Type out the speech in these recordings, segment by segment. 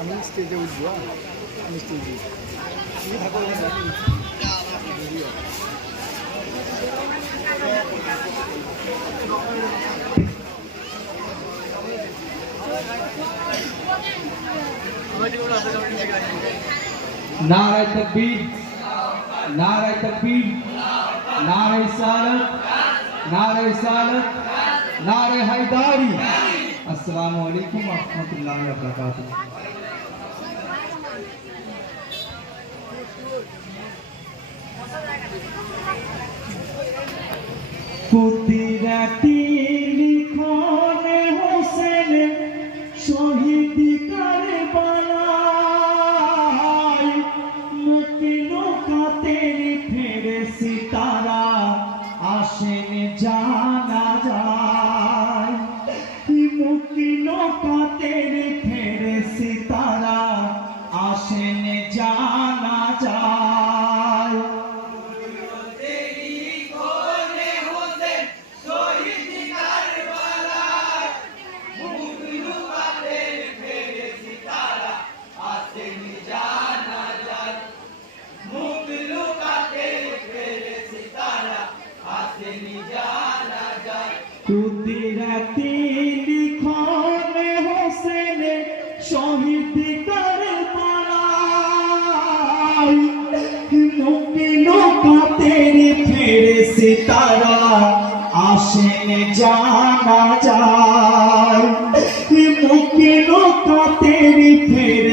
আমি স্টেজে উঠবো হ্যাঁ? আমি স্টেজে তুমি থাকো ওখানে, আমি বেরিয়ে যাবো। नाराय तकबीर नाराय तकबीर नाराय सालत नाराय सालत नाराय हैदारी अस्सलाम वालेकुम व रहमतुल्लाहि व बरकातुहू কুতিরাটি লিখনে হোসেন শহীদ কারবালায় শহীদ মুক্তি লোকাতের ফেরে সিতারা আসেন জানা যায়। মুক্তি লোকাতের ফেরে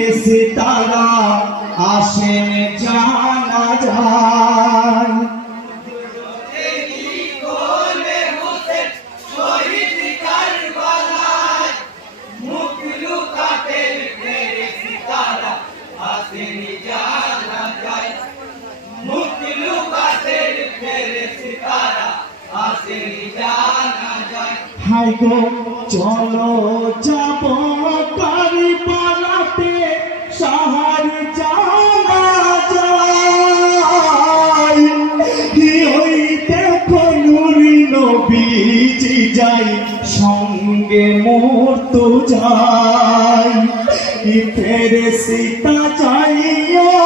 গো চলো যাব কারি পালাতে সাহার জানা যায়। দেখো নুরি নবীজি যাই সঙ্গে মোর তো যাই ফেরে সীতা যাইও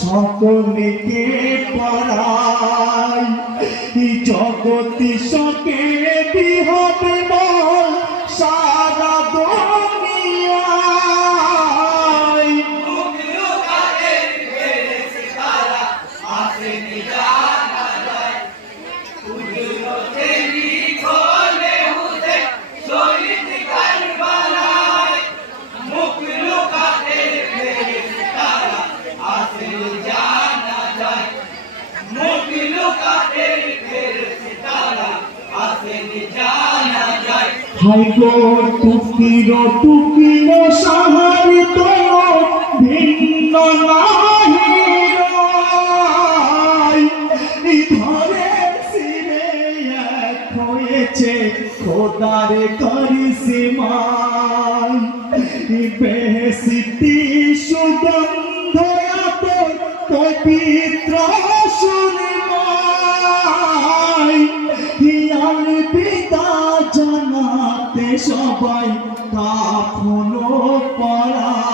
সকলকে পড়াই। জগতি সকে হাইগো টুকির টুকির সাহারি তো ভিন্ন। ধরে সিরে এক হয়েছে খোদার করিসিমাই বেহসিতি সবাই কাফনো পড়ায়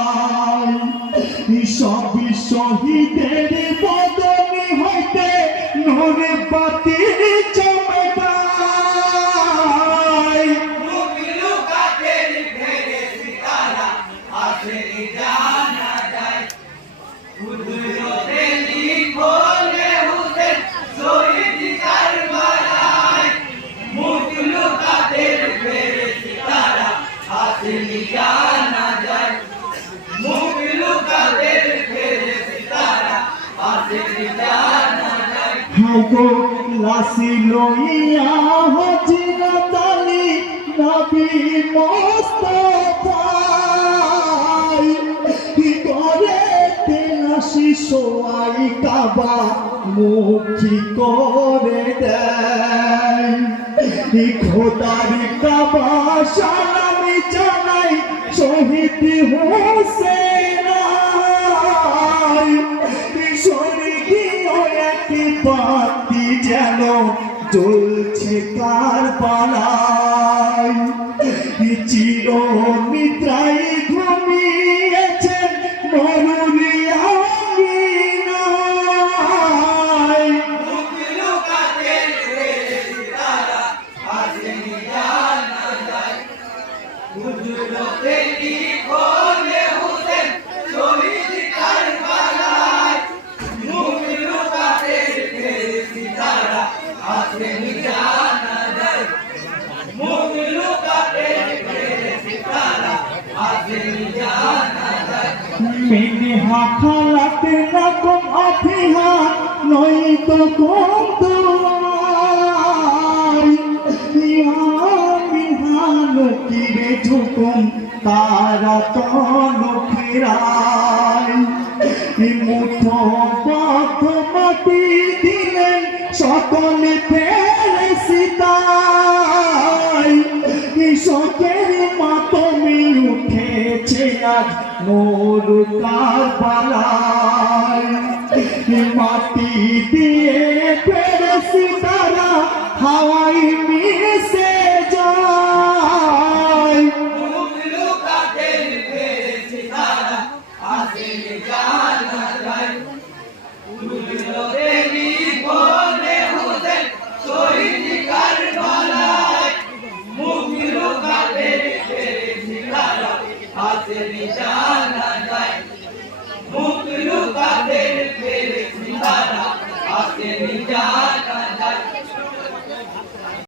লাসি লইয়া হজিরত আলী নবী মোস্তফাই। কি করে তেলাসি সোয়াই কাবা? মুখী করে দেয়? কি খোদার কাবা সালামি জানাই শহীদ হোসেন স্বর্গীয় একটি বাতি যেন চলছে কার পালায় মেনে হাখালাতে রকম অভিহা নই তো মিহান কিরে ঠুকুম তারা তন ফেরায়। মুঠো পথ মাটি দিলেন সকলে ফেরে সীতায়। কৃষকের মাতমে উঠেছে আজ মোর কারবালায় মাটি দিয়ে ফেরে তারা হাওয়াই